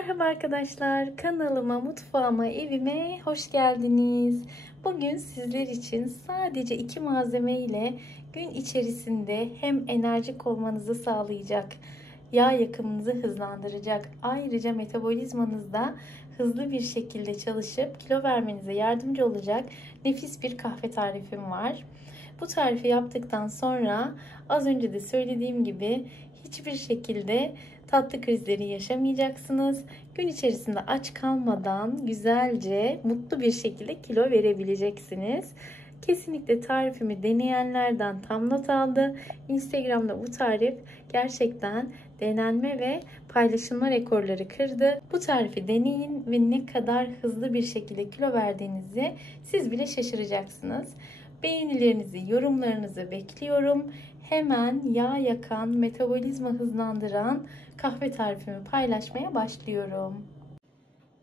Merhaba arkadaşlar, kanalıma, mutfağıma, evime hoş geldiniz. Bugün sizler için sadece 2 malzeme ile gün içerisinde hem enerjik olmanızı sağlayacak, yağ yakımınızı hızlandıracak, ayrıca metabolizmanızda hızlı bir şekilde çalışıp kilo vermenize yardımcı olacak nefis bir kahve tarifim var. Bu tarifi yaptıktan sonra az önce de söylediğim gibi hiçbir şekilde tatlı krizleri yaşamayacaksınız. Gün içerisinde aç kalmadan güzelce, mutlu bir şekilde kilo verebileceksiniz. Kesinlikle tarifimi deneyenlerden tam not aldı. Instagram'da bu tarif gerçekten denenme ve paylaşılma rekorları kırdı. Bu tarifi deneyin ve ne kadar hızlı bir şekilde kilo verdiğinizi siz bile şaşıracaksınız. Beğenilerinizi, yorumlarınızı bekliyorum. Hemen yağ yakan, metabolizma hızlandıran kahve tarifimi paylaşmaya başlıyorum.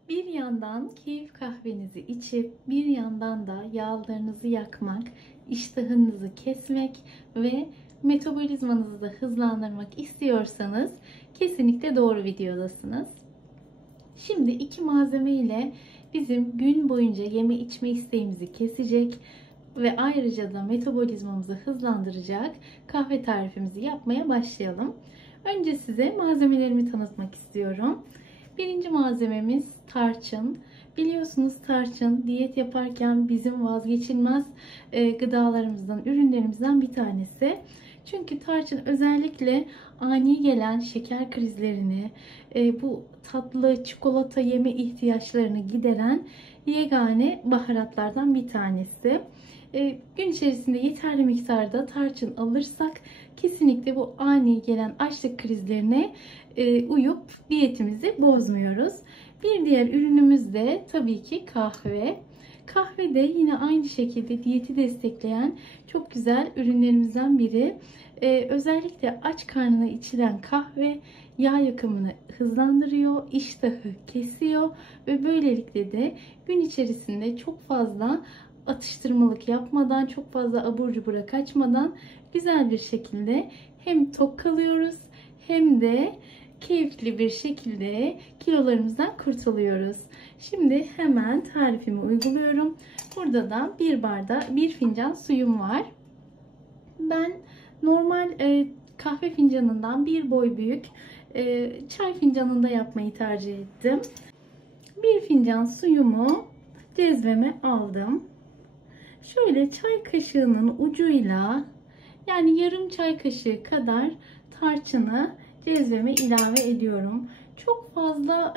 Bir yandan keyif kahvenizi içip bir yandan da yağlarınızı yakmak, iştahınızı kesmek ve metabolizmanızı da hızlandırmak istiyorsanız kesinlikle doğru videodasınız. Şimdi 2 malzeme ile bizim gün boyunca yeme içme isteğimizi kesecek ve ayrıca da metabolizmamızı hızlandıracak kahve tarifimizi yapmaya başlayalım. Önce size malzemelerimi tanıtmak istiyorum. Birinci malzememiz tarçın. Biliyorsunuz tarçın diyet yaparken bizim vazgeçilmez gıdalarımızdan, ürünlerimizden bir tanesi. Çünkü tarçın özellikle ani gelen şeker krizlerini, bu tatlı çikolata yeme ihtiyaçlarını gideren yegane baharatlardan bir tanesi. Gün içerisinde yeterli miktarda tarçın alırsak kesinlikle bu ani gelen açlık krizlerine uyup diyetimizi bozmuyoruz. Bir diğer ürünümüz de tabii ki kahve. Kahve de yine aynı şekilde diyeti destekleyen çok güzel ürünlerimizden biri. Özellikle aç karnına içilen kahve yağ yakımını hızlandırıyor, iştahı kesiyor ve böylelikle de gün içerisinde çok fazla atıştırmalık yapmadan, çok fazla abur cubura kaçmadan güzel bir şekilde hem tok kalıyoruz hem de keyifli bir şekilde kilolarımızdan kurtuluyoruz. Şimdi hemen tarifimi uyguluyorum. Burada da bir fincan suyum var. Ben normal kahve fincanından bir boy büyük çay fincanında yapmayı tercih ettim. Bir fincan suyumu cezveme aldım. Şöyle çay kaşığının ucuyla, yani yarım çay kaşığı kadar tarçını cezveme ilave ediyorum. Çok fazla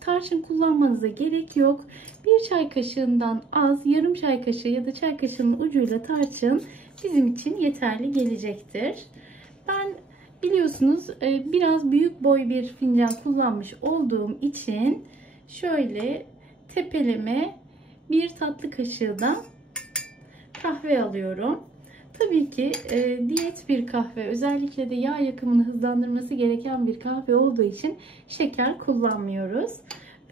tarçın kullanmanıza gerek yok. Bir çay kaşığından az, yarım çay kaşığı ya da çay kaşığının ucuyla tarçın bizim için yeterli gelecektir. Ben biliyorsunuz biraz büyük boy bir fincan kullanmış olduğum için şöyle tepeleme bir tatlı kaşığı da kahve alıyorum. Tabii ki diyet bir kahve, özellikle de yağ yakımını hızlandırması gereken bir kahve olduğu için şeker kullanmıyoruz.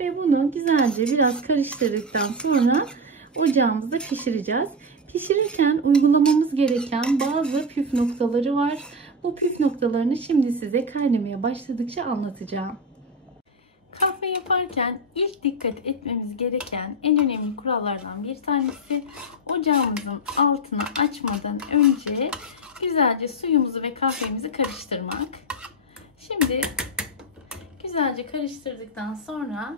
Ve bunu güzelce biraz karıştırdıktan sonra ocağımızda pişireceğiz. Pişirirken uygulamamız gereken bazı püf noktaları var. Bu püf noktalarını şimdi size kaynamaya başladıkça anlatacağım. Kahve yaparken ilk dikkat etmemiz gereken en önemli kurallardan bir tanesi ocağımızın altını açmadan önce güzelce suyumuzu ve kahvemizi karıştırmak. Şimdi güzelce karıştırdıktan sonra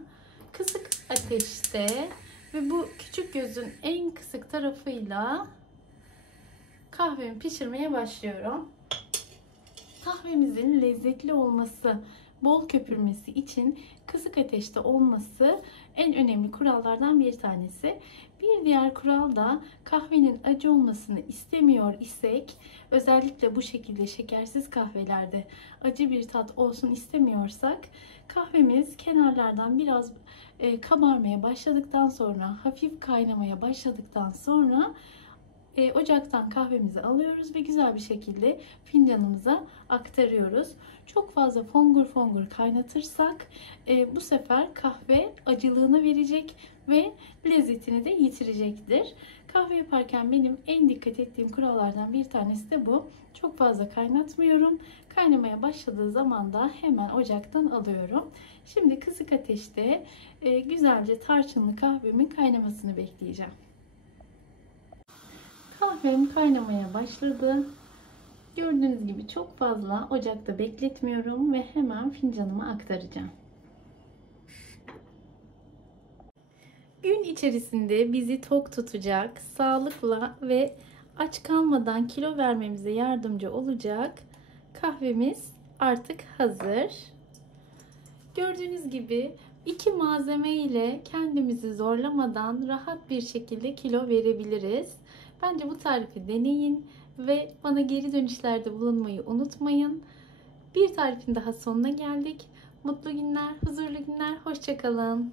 kısık ateşte ve bu küçük gözün en kısık tarafıyla kahvemi pişirmeye başlıyorum. Kahvemizin lezzetli olması, bol köpürmesi için kısık ateşte olması en önemli kurallardan bir tanesi. Bir diğer kural da kahvenin acı olmasını istemiyor isek, özellikle bu şekilde şekersiz kahvelerde acı bir tat olsun istemiyorsak, kahvemiz kenarlardan biraz kabarmaya başladıktan sonra, hafif kaynamaya başladıktan sonra ocaktan kahvemizi alıyoruz ve güzel bir şekilde fincanımıza aktarıyoruz. Çok fazla fongur fongur kaynatırsak bu sefer kahve acılığını verecek ve lezzetini de yitirecektir. Kahve yaparken benim en dikkat ettiğim kurallardan bir tanesi de bu. Çok fazla kaynatmıyorum. Kaynamaya başladığı zaman da hemen ocaktan alıyorum. Şimdi kısık ateşte güzelce tarçınlı kahvemin kaynamasını bekleyeceğim. Kahvem kaynamaya başladı. Gördüğünüz gibi çok fazla ocakta bekletmiyorum ve hemen fincanıma aktaracağım. Gün içerisinde bizi tok tutacak, sağlıkla ve aç kalmadan kilo vermemize yardımcı olacak kahvemiz artık hazır. Gördüğünüz gibi 2 malzeme ile kendimizi zorlamadan rahat bir şekilde kilo verebiliriz. Bence bu tarifi deneyin ve bana geri dönüşlerde bulunmayı unutmayın. Bir tarifin daha sonuna geldik. Mutlu günler, huzurlu günler, hoşça kalın.